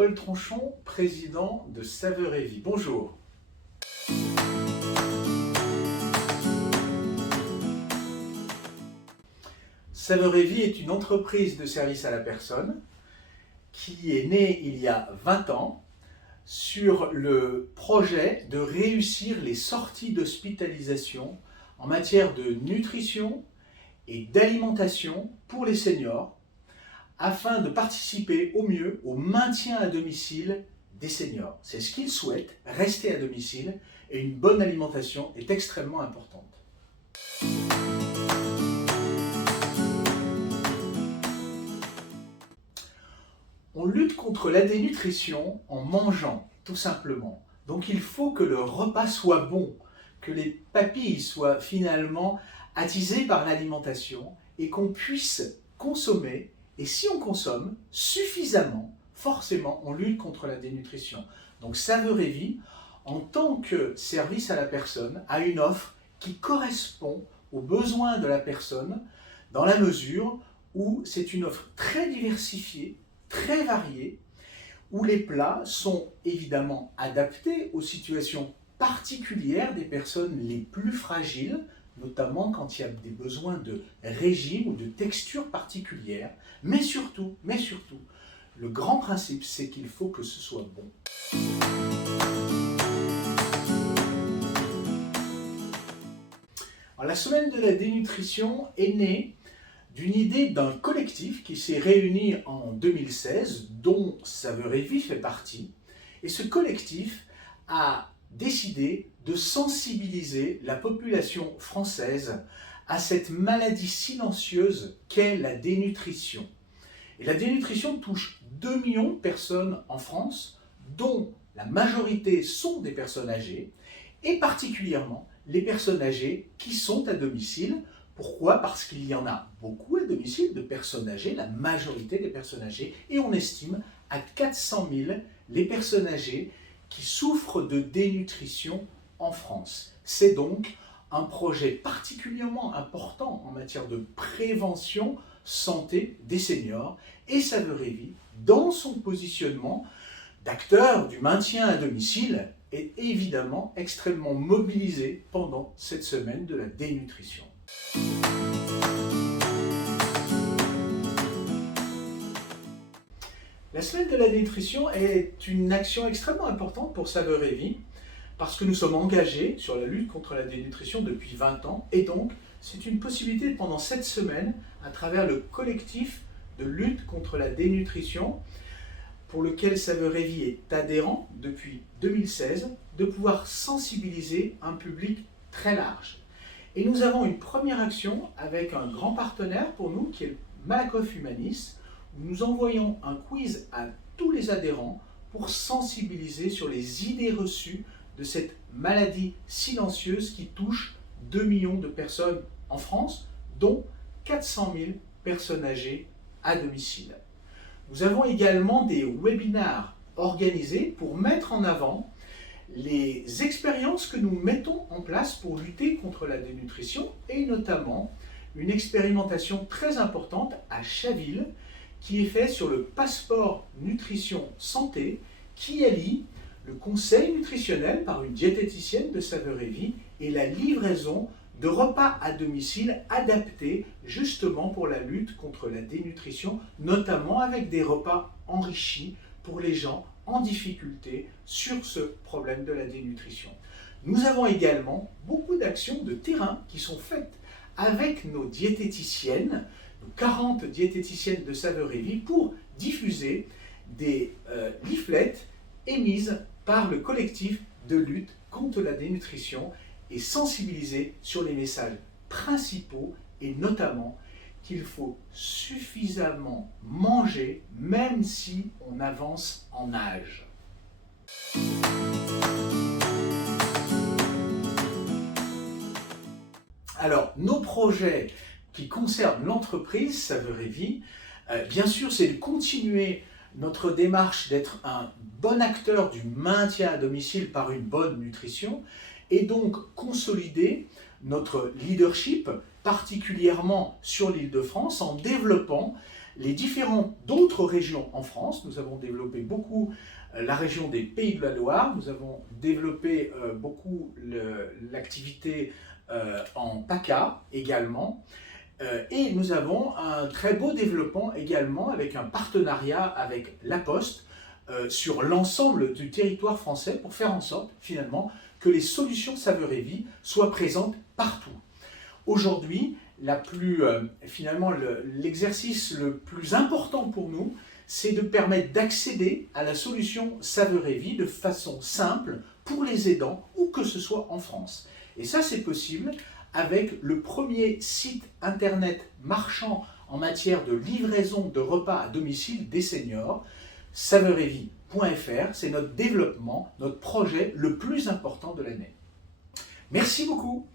Paul Tronchon, président de Saveur et Vie. Bonjour. Saveur et Vie est une entreprise de service à la personne qui est née il y a 20 ans sur le projet de réussir les sorties d'hospitalisation en matière de nutrition et d'alimentation pour les seniors afin de participer au mieux au maintien à domicile des seniors. C'est ce qu'ils souhaitent, rester à domicile, et une bonne alimentation est extrêmement importante. On lutte contre la dénutrition en mangeant, tout simplement. Donc il faut que le repas soit bon, que les papilles soient finalement attisées par l'alimentation et qu'on puisse consommer. Et si on consomme suffisamment, forcément, on lutte contre la dénutrition. Donc Saveur et Vie, en tant que service à la personne, a une offre qui correspond aux besoins de la personne dans la mesure où c'est une offre très diversifiée, très variée, où les plats sont évidemment adaptés aux situations particulières des personnes les plus fragiles, notamment quand il y a des besoins de régime ou de texture particulière, mais surtout, le grand principe, c'est qu'il faut que ce soit bon. Alors, la semaine de la dénutrition est née d'une idée d'un collectif qui s'est réuni en 2016, dont Saveur et Vie fait partie, et ce collectif a décidé de sensibiliser la population française à cette maladie silencieuse qu'est la dénutrition. Et la dénutrition touche 2 millions de personnes en France, dont la majorité sont des personnes âgées, et particulièrement les personnes âgées qui sont à domicile. Pourquoi ? Parce qu'il y en a beaucoup à domicile de personnes âgées, la majorité des personnes âgées, et on estime à 400 000 les personnes âgées qui souffrent de dénutrition en France. C'est donc un projet particulièrement important en matière de prévention santé des seniors, et Saveur et Vie, dans son positionnement d'acteur du maintien à domicile, est évidemment extrêmement mobilisé pendant cette semaine de la dénutrition. La semaine de la dénutrition est une action extrêmement importante pour Saveur et Vie parce que nous sommes engagés sur la lutte contre la dénutrition depuis 20 ans et donc c'est une possibilité pendant cette semaine à travers le collectif de lutte contre la dénutrition pour lequel Saveur et Vie est adhérent depuis 2016 de pouvoir sensibiliser un public très large. Et nous avons une première action avec un grand partenaire pour nous qui est le Malakoff Humanis, où nous envoyons un quiz à tous les adhérents pour sensibiliser sur les idées reçues de cette maladie silencieuse qui touche 2 millions de personnes en France, dont 400 000 personnes âgées à domicile. Nous avons également des webinars organisés pour mettre en avant les expériences que nous mettons en place pour lutter contre la dénutrition et notamment une expérimentation très importante à Chaville qui est faite sur le passeport nutrition santé qui allie le conseil nutritionnel par une diététicienne de Saveur et Vie et la livraison de repas à domicile adaptés justement pour la lutte contre la dénutrition, notamment avec des repas enrichis pour les gens en difficulté sur ce problème de la dénutrition. Nous avons également beaucoup d'actions de terrain qui sont faites avec nos diététiciennes, nos 40 diététiciennes de Saveur et Vie pour diffuser des leaflets émises par le collectif de lutte contre la dénutrition et sensibiliser sur les messages principaux et notamment qu'il faut suffisamment manger même si on avance en âge. Alors, nos projets qui concernent l'entreprise Saveur et Vie, bien sûr, c'est de continuer notre démarche d'être un bon acteur du maintien à domicile par une bonne nutrition et donc consolider notre leadership, particulièrement sur l'Île-de-France, en développant les différentes d'autres régions en France. Nous avons développé beaucoup la région des Pays de la Loire, nous avons développé beaucoup l'activité en PACA également, et nous avons un très beau développement également avec un partenariat avec La Poste sur l'ensemble du territoire français pour faire en sorte finalement que les solutions Saveurs et Vie soient présentes partout. Aujourd'hui, finalement, l'exercice le plus important pour nous, c'est de permettre d'accéder à la solution Saveurs et Vie de façon simple pour les aidants, où que ce soit en France. Et ça, c'est possible avec le premier site internet marchand en matière de livraison de repas à domicile des seniors, saveuretvie.fr. C'est notre développement, notre projet le plus important de l'année. Merci beaucoup.